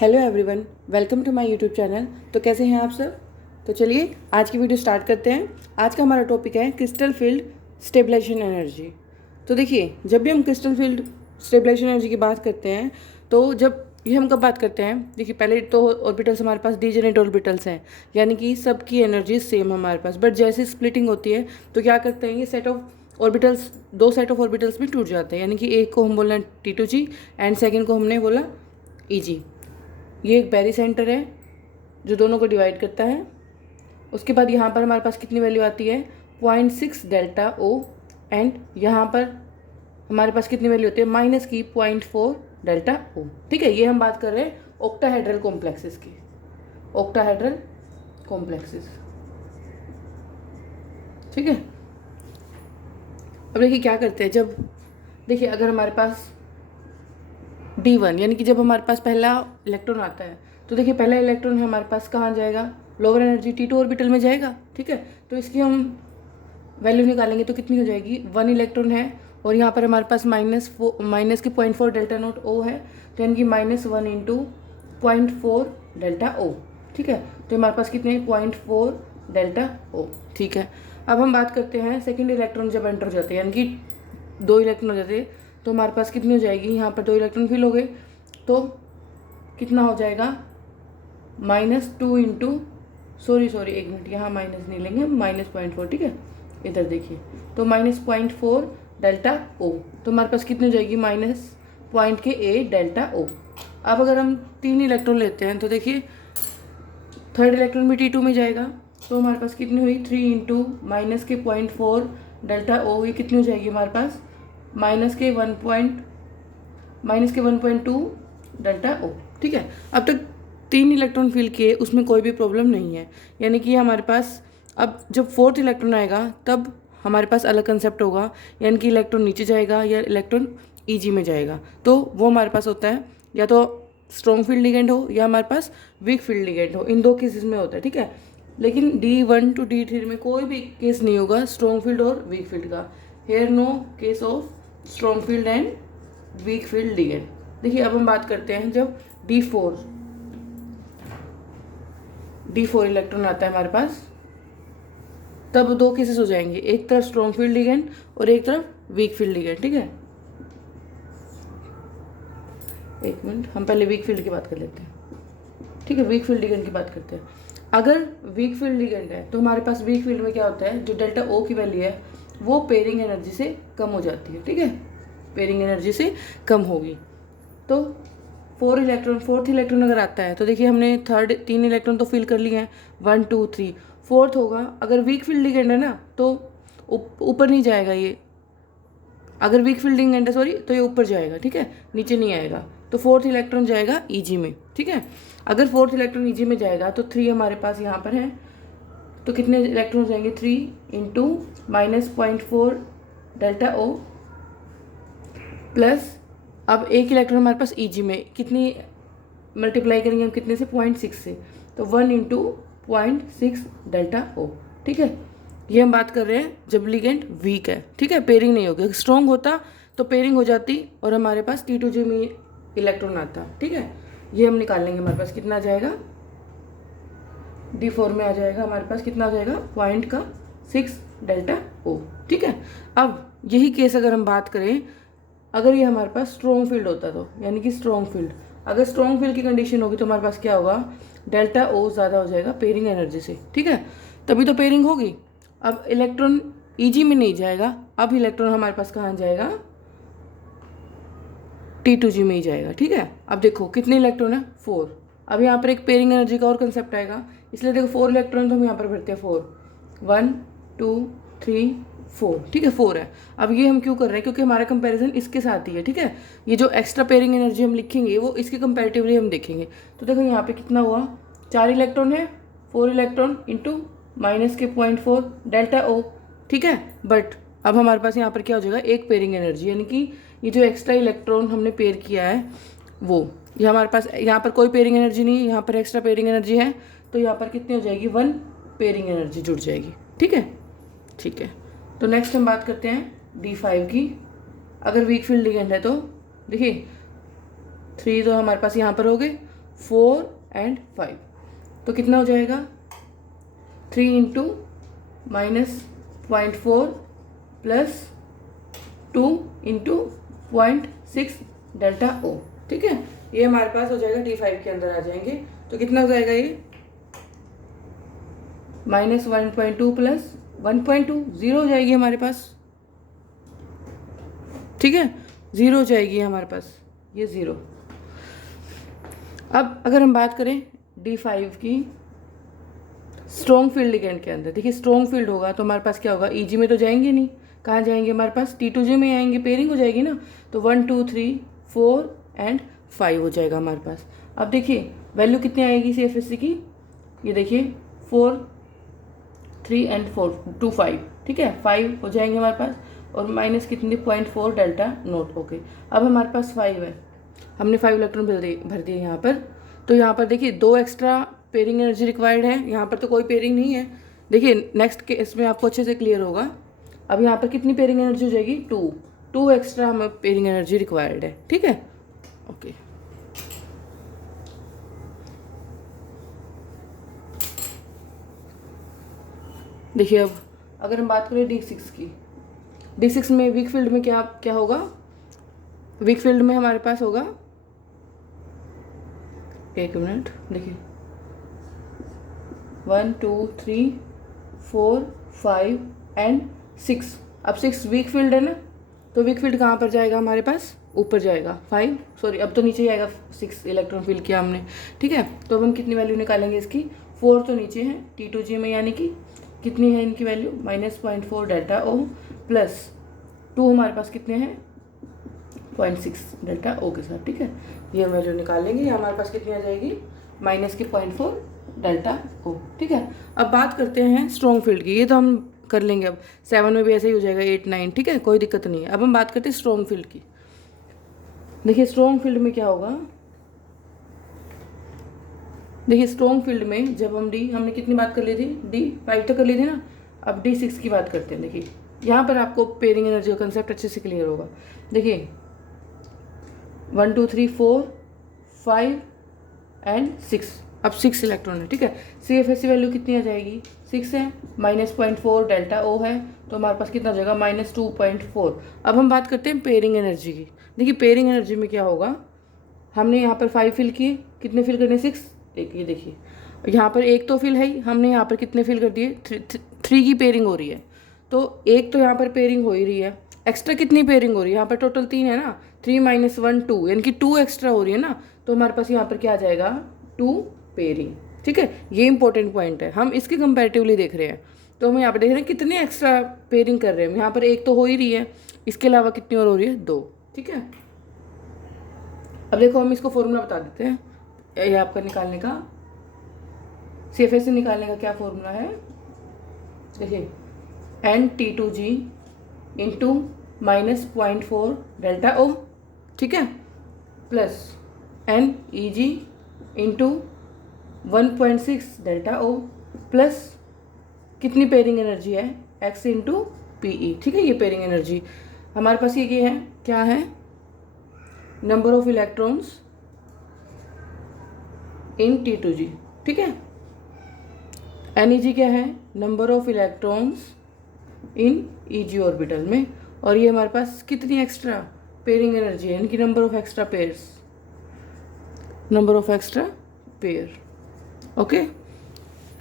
Hello everyone, welcome to my YouTube channel. तो कैसे हैं आप सब? तो चलिए आज की वीडियो स्टार्ट करते हैं। आज का हमारा टॉपिक है क्रिस्टल फील्ड स्टेबलाइजेशन एनर्जी। तो देखिए, जब भी हम क्रिस्टल फील्ड स्टेबलाइजेशन एनर्जी की बात करते हैं तो जब ये हम कब बात करते हैं, देखिए पहले तो ऑर्बिटल्स हमारे पास डीजेनेरेट ऑर्बिटल्स हैं, यानी कि सबकी एनर्जी सेम हमारे पास। बट जैसे स्प्लिटिंग होती है तो क्या करते हैं, ये सेट ऑफ ऑर्बिटल्स, दो सेट ऑफ ऑर्बिटल्स में टूट जाते हैं। यानी कि एक को हम बोलना T2G एंड सेकेंड को हमने बोला EG। ये एक बैरी सेंटर है जो दोनों को डिवाइड करता है। उसके बाद यहाँ पर हमारे पास कितनी वैल्यू आती है, 0.6 डेल्टा ओ। एंड यहाँ पर हमारे पास कितनी वैल्यू होती है, माइनस की 0.4 डेल्टा ओ। ठीक है, ये हम बात कर रहे हैं ऑक्टाहेड्रल कॉम्प्लेक्सेस की, ऑक्टाहेड्रल कॉम्प्लेक्सेस। ठीक है, अब देखिए क्या करते हैं। जब देखिए अगर हमारे पास D1 यानी कि जब हमारे पास पहला इलेक्ट्रॉन आता है तो देखिए पहला इलेक्ट्रॉन है हमारे पास कहाँ जाएगा, लोअर एनर्जी T2 ऑर्बिटल में जाएगा। ठीक है, तो इसकी हम वैल्यू निकालेंगे तो कितनी हो जाएगी, 1 इलेक्ट्रॉन है और यहाँ पर हमारे पास माइनस की 0.4 डेल्टा नोट ओ है, तो यानी कि -1 इंटू 0.4 डेल्टा ओ। ठीक है, तो हमारे पास कितने 0.4 डेल्टा ओ। ठीक है, अब हम बात करते हैं सेकेंड इलेक्ट्रॉन जब एंटर हो जाते हैं, यानी कि 2 इलेक्ट्रॉन हो जाते हैं, तो हमारे पास कितनी हो जाएगी, यहाँ पर 2 इलेक्ट्रॉन फिल हो गए तो कितना हो जाएगा, -2 इंटू सॉरी एक मिनट, यहाँ माइनस नहीं लेंगे, -0.4। ठीक है, इधर देखिए, तो -0.4 डेल्टा ओ, तो हमारे पास कितनी हो जाएगी, -0.8 डेल्टा ओ। अब अगर हम 3 इलेक्ट्रॉन लेते हैं तो देखिए थर्ड इलेक्ट्रॉन भी T2 में जाएगा, तो हमारे पास कितनी हुई, 3 इंटू -0.4 डेल्टा ओ, ये कितनी हो जाएगी हमारे पास, -1.2 डेल्टा ओ। ठीक है, अब तक 3 इलेक्ट्रॉन फिल किए, उसमें कोई भी प्रॉब्लम नहीं है। यानी कि हमारे पास अब जब फोर्थ इलेक्ट्रॉन आएगा तब हमारे पास अलग कंसेप्ट होगा, यानी कि इलेक्ट्रॉन नीचे जाएगा या इलेक्ट्रॉन EG में जाएगा। तो वो हमारे पास होता है या तो स्ट्रॉन्ग फील्ड लिगेंड हो या हमारे पास वीक फील्ड लिगेंड हो, इन दो केसेस में होता है। ठीक है, लेकिन D1 to D3 में कोई भी केस नहीं होगा स्ट्रॉन्ग फील्ड और वीक फील्ड का। Here no case of strong field and weak field ligand. देखिए अब हम बात करते हैं जब D4 इलेक्ट्रॉन आता है हमारे पास, तब 2 केसेस हो जाएंगे, एक तरफ स्ट्रॉन्ग फील्ड लिगेंड और एक तरफ वीक फील्ड लिगेंड। ठीक है, एक मिनट, हम पहले वीक फील्ड की बात कर लेते हैं। ठीक है, वीक फील्ड लिगेंड की बात करते हैं। अगर वीक फील्ड लिगेंड है तो हमारे पास वीक फील्ड में क्या होता है, जो डेल्टा ओ की वैल्यू है वो पेयरिंग एनर्जी से कम हो जाती है। ठीक है, पेयरिंग एनर्जी से कम होगी। तो फोर्थ इलेक्ट्रॉन अगर आता है तो देखिए हमने 3 इलेक्ट्रॉन तो फिल कर लिए हैं, 1 2 3, फोर्थ होगा, अगर वीक फील्ड लिगेंड है ना तो ऊपर नहीं जाएगा ये, अगर वीक फील्ड लिगेंड है सॉरी, तो ये ऊपर जाएगा। ठीक है, नीचे नहीं आएगा, तो फोर्थ इलेक्ट्रॉन जाएगा EG में। ठीक है, अगर फोर्थ इलेक्ट्रॉन EG में जाएगा तो 3 हमारे पास यहाँ पर है, तो कितने इलेक्ट्रॉन जाएंगे, 3 इंटू -0.4 डेल्टा ओ प्लस, अब एक इलेक्ट्रॉन हमारे पास EG में, कितनी मल्टीप्लाई करेंगे हम, कितने से, 0.6 से, तो 1 इंटू 0.6 डेल्टा ओ। ठीक है, ये हम बात कर रहे हैं जब लिगेंड वीक है। ठीक है, पेयरिंग नहीं होगी, स्ट्रॉन्ग होता तो पेयरिंग हो जाती और हमारे पास T2G में इलेक्ट्रॉन आता। ठीक है, ये हम निकाल लेंगे, हमारे पास कितना आ जाएगा, D4 में आ जाएगा हमारे पास कितना आ जाएगा, 0.6 डेल्टा ओ। ठीक है, अब यही केस अगर हम बात करें, अगर ये हमारे पास स्ट्रॉन्ग फील्ड होता तो, यानी कि स्ट्रॉन्ग फील्ड, अगर स्ट्रॉन्ग फील्ड की कंडीशन होगी तो हमारे पास क्या होगा, डेल्टा ओ ज़्यादा हो जाएगा पेयरिंग एनर्जी से। ठीक है, तभी तो पेयरिंग होगी। अब इलेक्ट्रॉन EG में नहीं जाएगा, अब इलेक्ट्रॉन हमारे पास कहाँ जाएगा, T2G में ही जाएगा। ठीक है, अब देखो कितने इलेक्ट्रॉन है, 4। अब यहाँ पर एक पेयरिंग एनर्जी का और कंसेप्ट आएगा, इसलिए देखो 4 इलेक्ट्रॉन तो हम यहाँ पर भरते हैं, 4 1 2 3 4। ठीक है, 4 है। अब ये हम क्यों कर रहे हैं, क्योंकि हमारा कंपैरिजन इसके साथ ही है। ठीक है, ये जो एक्स्ट्रा पेयरिंग एनर्जी हम लिखेंगे वो इसके कंपैरेटिवली हम देखेंगे। तो देखो यहाँ पे कितना हुआ, 4 इलेक्ट्रॉन है, 4 इलेक्ट्रॉन इंटू -0.4 डेल्टा ओ। ठीक है, बट अब हमारे पास यहाँ पर क्या हो जाएगा, एक पेयरिंग एनर्जी, यानी कि ये जो एक्स्ट्रा इलेक्ट्रॉन हमने पेयर किया है वो, ये हमारे पास यहाँ पर कोई पेयरिंग एनर्जी नहीं है, यहाँ पर एक्स्ट्रा पेयरिंग एनर्जी है, तो यहाँ पर कितनी हो जाएगी, 1 पेयरिंग एनर्जी जुड़ जाएगी। ठीक है, ठीक है, तो नेक्स्ट हम बात करते हैं D5 की। अगर वीक फील्ड लिगेंड है तो देखिए 3 तो हमारे पास यहाँ पर हो गए, 4 एंड 5। तो कितना हो जाएगा 3 into -0.4 plus 2 into 0.6 delta O. ठीक है, ये हमारे पास हो जाएगा D5 के अंदर आ जाएंगे। तो कितना हो जाएगा ये -1.2 प्लस 1.2, 0 हो जाएगी हमारे पास। ठीक है, 0 हो जाएगी हमारे पास, ये 0। अब अगर हम बात करें D5 की स्ट्रॉन्ग फील्ड लिगेंड के अंदर, देखिए स्ट्रॉन्ग फील्ड होगा तो हमारे पास क्या होगा, EG में तो जाएंगे नहीं, कहाँ जाएंगे हमारे पास T2G में आएंगे, पेयरिंग हो जाएगी ना। तो 1 2 3 4 एंड 5 हो जाएगा हमारे पास। अब देखिए वैल्यू कितनी आएगी CFSC की, ये देखिए 4 3 एंड 4 2 5। ठीक है, 5 हो जाएंगे हमारे पास, और माइनस कितनी 0.4 डेल्टा नोट। ओके, अब हमारे पास 5 है, हमने 5 इलेक्ट्रॉन भर दिए यहाँ पर। तो यहाँ पर देखिए 2 एक्स्ट्रा पेयरिंग एनर्जी रिक्वायर्ड है, यहाँ पर तो कोई पेयरिंग नहीं है। देखिए नेक्स्ट केस में आपको अच्छे से क्लियर होगा। अब यहाँ पर कितनी पेयरिंग एनर्जी हो जाएगी 2 एक्स्ट्रा हमें पेयरिंग एनर्जी रिक्वायर्ड है। ठीक है, ओके। देखिए अब अगर हम बात करें D6 की, D6 में वीक फील्ड में क्या क्या होगा, वीक फील्ड में हमारे पास होगा, एक मिनट, देखिए 1 2 3 4 5 एंड 6। अब 6 वीक फील्ड है ना, तो वीक फील्ड कहाँ पर जाएगा हमारे पास, ऊपर जाएगा 5, सॉरी अब तो नीचे ही आएगा, 6 इलेक्ट्रॉन फील्ड किया हमने। ठीक है, तो अब हम कितनी वैल्यू निकालेंगे इसकी, 4 तो नीचे है T2G में, यानी कि कितनी है इनकी वैल्यू -0.4 डेल्टा ओ प्लस 2 हमारे पास कितने हैं 0.6 डेल्टा ओ के साथ। ठीक है, ये हम वैल्यू निकालेंगे, ये हमारे पास कितनी आ जाएगी -0.4 डेल्टा ओ। ठीक है, अब बात करते हैं स्ट्रॉन्ग फील्ड की, ये तो हम कर लेंगे, अब 7 में भी ऐसे ही हो जाएगा, 8 9। ठीक है, कोई दिक्कत नहीं है। अब हम बात करते हैं स्ट्रॉन्ग फील्ड की। देखिए स्ट्रॉन्ग फील्ड में क्या होगा, देखिए स्ट्रॉन्ग फील्ड में जब हम हमने कितनी बात कर ली थी, D5 तक कर ली थी ना। अब D6 की बात करते हैं। देखिए यहाँ पर आपको पेयरिंग एनर्जी का कंसेप्ट अच्छे से क्लियर होगा। देखिए 1 2 3 4 5 एंड 6, अब 6 इलेक्ट्रॉन है। ठीक है, CFSC वैल्यू कितनी आ जाएगी, 6 है, -0.4 डेल्टा ओ है, तो हमारे पास कितना हो जाएगा -2.4। अब हम बात करते हैं पेयरिंग एनर्जी की। देखिए पेयरिंग एनर्जी में क्या होगा, हमने यहाँ पर 5 फिल किए, कितने फिल करने 6, देखिए देखिए यहाँ पर एक तो फिल है ही, हमने यहाँ पर कितने फिल कर दिए 3 की पेयरिंग हो रही है। तो एक तो यहाँ पर पेयरिंग हो ही रही है, एक्स्ट्रा कितनी पेयरिंग हो रही है, यहाँ पर टोटल 3 है ना, 3 - 1 2, यानी कि 2 एक्स्ट्रा हो रही है ना। तो हमारे पास यहाँ पर क्या आ जाएगा 2 पेयरिंग। ठीक है, ये इंपॉर्टेंट पॉइंट है, हम इसके कंपैरेटिवली देख रहे हैं। तो हम यहाँ पर देख रहे हैं कितने एक्स्ट्रा पेयरिंग कर रहे हैं, यहाँ पर एक तो हो ही रही है, इसके अलावा कितनी और हो रही है 2। ठीक है, अब देखो हम इसको फॉर्मूला बता देते हैं, ये आपका निकालने का, CFSC निकालने का क्या फॉर्मूला है। देखिए NT2G इंटू -0.4 डेल्टा ओ। ठीक है, plus NEG into 1.6 delta O plus कितनी पेयरिंग एनर्जी है X इंटू PE। ठीक है, ये पेयरिंग एनर्जी हमारे पास ये है, क्या है, number of electrons in T2G। ठीक है, NEG क्या है, number of electrons in EG orbital में, और ये हमारे पास कितनी एक्स्ट्रा पेयरिंग एनर्जी है, इनकी number of extra pairs, number of extra pair. Okay,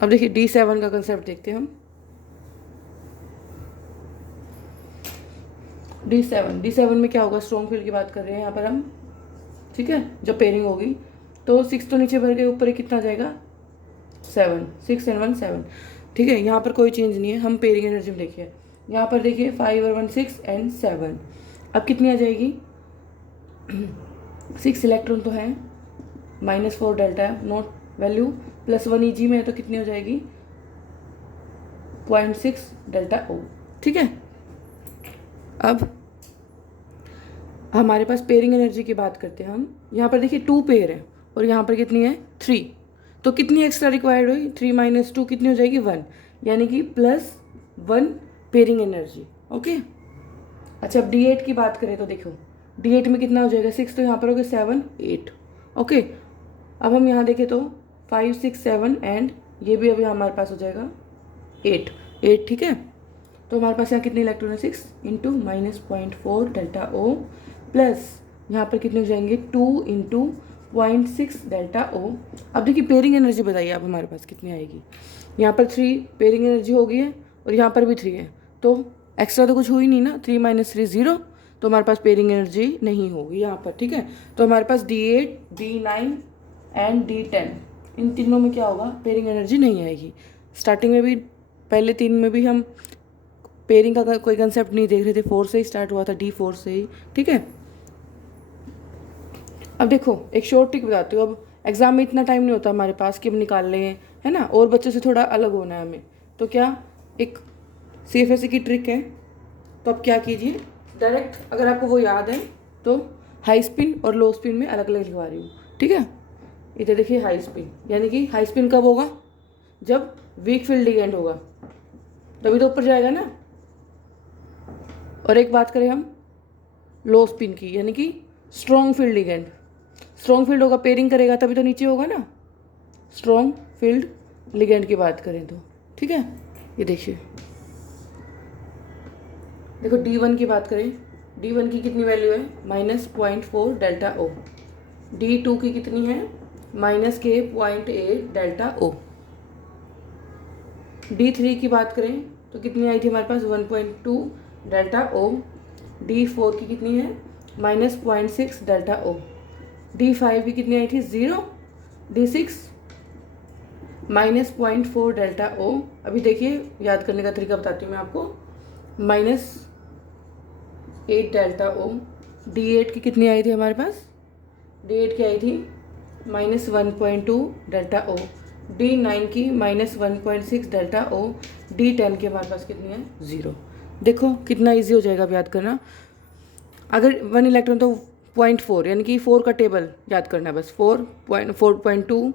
अब देखिए D7 का कंसेप्ट देखते हैं हम। D7 में क्या होगा, स्ट्रॉन्ग फील्ड की बात कर रहे हैं यहाँ पर हम। ठीक है, जब पेयरिंग होगी तो 6 तो नीचे भर के ऊपर ही कितना जाएगा 7, 6 and 1 7। ठीक है, यहाँ पर कोई चेंज नहीं है, हम पेयरिंग एनर्जी में देखिए, यहाँ पर देखिए 5 और 1 6 and 7। अब कितनी आ जाएगी 6 इलेक्ट्रॉन तो है, -4 delta naught value, plus 1 EG में है, तो कितनी हो जाएगी 0.6 डेल्टा ओ। ठीक है, अब हमारे पास पेयरिंग एनर्जी की बात करते हैं हम। यहाँ पर देखिए 2 पेयर है, और यहाँ पर कितनी है 3, तो कितनी एक्स्ट्रा रिक्वायर्ड हुई 3 - 2 कितनी हो जाएगी 1, यानी कि +1 पेयरिंग एनर्जी। ओके, अच्छा अब D8 की बात करें तो देखो D8 में कितना हो जाएगा 6, तो यहाँ पर हो गया 7 8। ओके, अब हम यहाँ देखें तो 5 6 7 एंड ये भी अभी हमारे पास हो जाएगा 8 ठीक है। तो हमारे पास यहाँ कितने इलेक्ट्रॉन है 6 इंटू -0.4 डेल्टा ओ प्लस यहाँ पर कितने हो जाएंगे 2 इंटू 0.6 डेल्टा ओ। अब देखिए पेयरिंग एनर्जी बताइए आप हमारे पास कितनी आएगी। यहाँ पर 3 पेयरिंग एनर्जी हो गई है और यहाँ पर भी 3 है, तो एक्स्ट्रा तो कुछ हुई नहीं ना, 3 - 3 0, तो हमारे पास पेयरिंग एनर्जी नहीं होगी यहाँ पर, ठीक है। तो हमारे पास D8 D9 एंड D10 इन तीनों में क्या होगा, पेयरिंग एनर्जी नहीं आएगी। स्टार्टिंग में भी पहले 3 में भी हम पेयरिंग का कोई कंसेप्ट नहीं देख रहे थे, 4 से ही स्टार्ट हुआ था, D4 से ही, ठीक है। अब देखो एक शॉर्ट ट्रिक बताती हूँ। अब एग्जाम में इतना टाइम नहीं होता हमारे पास कि हम निकाल लें, है ना, और बच्चों से थोड़ा अलग होना है हमें, तो क्या एक CFSE की ट्रिक है। तो अब क्या कीजिए, डायरेक्ट अगर आपको वो याद है तो हाई स्पिन और लो स्पिन में अलग अलग लिखवा रही हूँ, ठीक है। इधर देखिए हाई स्पिन, यानी कि हाई स्पिन कब होगा, जब वीक फील्ड लिगेंड होगा, तभी तो ऊपर जाएगा ना। और एक बात करें हम लो स्पिन की, यानी कि strong field ligand, strong field होगा, पेयरिंग करेगा तभी तो नीचे होगा ना, स्ट्रॉन्ग फील्ड लिगेंड की बात करें तो, ठीक है। ये देखिए, देखो D1 की बात करें, D1 की कितनी वैल्यू है -0.4 डेल्टा ओ, D2 की कितनी है -0.8 डेल्टा ओ, D3 की बात करें तो कितनी आई थी हमारे पास 1.2 डेल्टा ओ, D4 की कितनी है -0.6 डेल्टा ओ, D5 की कितनी आई थी 0, D6 -0.4 डेल्टा ओ। अभी देखिए याद करने का तरीका बताती हूँ मैं आपको, -8 डेल्टा ओ। D8 की कितनी आई थी हमारे पास, D8 की आई थी -1.2 डेल्टा ओ, D9 की -1.6 डेल्टा ओ, D10 की हमारे पास कितनी है 0। देखो कितना इजी हो जाएगा अब याद करना। अगर 1 इलेक्ट्रॉन तो 0.4, यानी कि 4 का टेबल याद करना है बस, 4.2,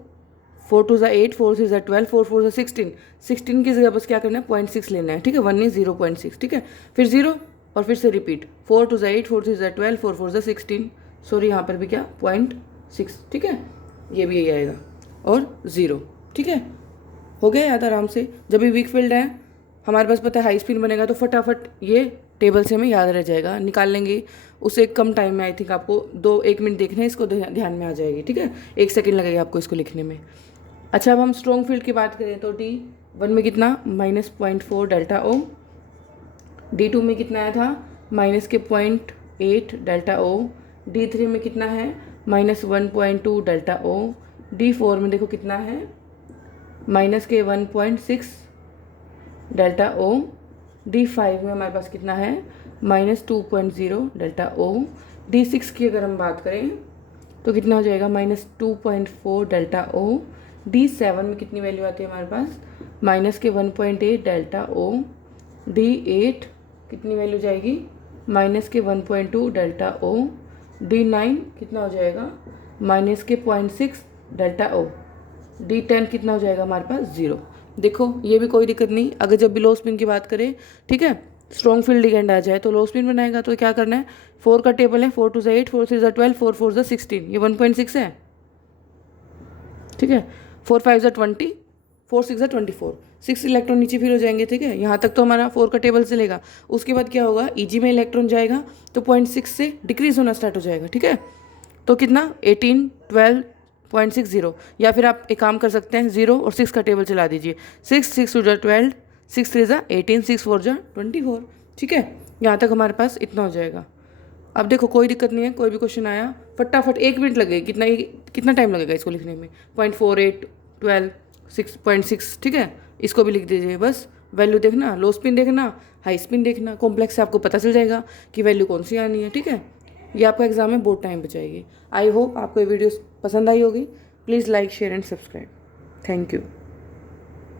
4 2 ज़ा 8, 4 3 ज़ा 12, 4 4 ज़ा 16, 16 की जगह बस क्या करना है 0.6 लेना है, ठीक है। 1 is 0.6, ठीक है, फिर 0 और फिर से रिपीट, 4 2 ज़ा 8, 4 3 ज़ा 12, 4 4 ज़ा 16, सॉरी यहाँ पर भी क्या 0.6, ठीक है, ये भी यही आएगा और 0, ठीक है। हो गया याद आराम से। जब भी वीक फील्ड है हमारे पास पता है हाई स्पिन बनेगा, तो फटाफट ये टेबल से हमें याद रह जाएगा, निकाल लेंगे उससे कम टाइम में। आई थिंक आपको 1 मिनट देखना है, इसको ध्यान में आ जाएगी, ठीक है। 1 सेकेंड लगेगा आपको इसको लिखने में। अच्छा अब हम स्ट्रॉन्ग फील्ड की बात करें तो D1 में कितना -0.4 डेल्टा ओ, D2 में कितना आया था -0.8 डेल्टा ओ, D3 में कितना है -1.2 डेल्टा ओ, D4 में देखो कितना है -1.6 डेल्टा ओ, D5 में हमारे पास कितना है -2.0 डेल्टा ओ, D6 की अगर हम बात करें तो कितना हो जाएगा -2.4 डेल्टा ओ, D7 में कितनी वैल्यू आती है हमारे पास -1.8 डेल्टा ओ, D8 कितनी वैल्यू जाएगी -1.2 डेल्टा ओ, D9 कितना हो जाएगा -0.6 डेल्टा ओ, D10 कितना हो जाएगा हमारे पास 0। देखो ये भी कोई दिक्कत नहीं, अगर जब भी लो स्पिन की बात करें, ठीक है, स्ट्रॉन्ग फील्ड लिगेंड आ जाए तो लो स्पिन बनाएगा, तो क्या करना है 4 का टेबल है, 4 2 ज़ा 8, 4 3 ज़ा 12, 4 4 ज़ा 16, ये 1.6 है, ठीक है, 4 5 ज़ा 20, 4 6 ज़ा 24, 6 इलेक्ट्रॉन नीचे फिर हो जाएंगे, ठीक है। यहाँ तक तो हमारा 4 का टेबल चलेगा। उसके बाद क्या होगा, EG में इलेक्ट्रॉन जाएगा तो 0.6 से डिक्रीज होना स्टार्ट हो जाएगा, ठीक है। तो कितना 18 12.60, या फिर आप एक काम कर सकते हैं 0 और 6 का टेबल चला दीजिए, 6 6 2 ज़ा 12, 6 3 ज़ा 18, 6 4 ज़ा 24, ठीक है। यहाँ तक हमारे पास इतना हो जाएगा। अब देखो कोई दिक्कत नहीं है, कोई भी क्वेश्चन आया फटाफट 1 मिनट लगेगी, कितना टाइम लगेगा इसको लिखने में, 0.48 12 6.6, ठीक है। इसको भी लिख दीजिए, बस वैल्यू देखना, लो स्पिन देखना, हाई स्पिन देखना, कॉम्प्लेक्स से आपको पता चल जाएगा कि वैल्यू कौन सी आनी है, ठीक है। ये आपका एग्जाम में बहुत टाइम बचाएगी। आई होप आपको ये वीडियो पसंद आई होगी। Please like share and subscribe. Thank you.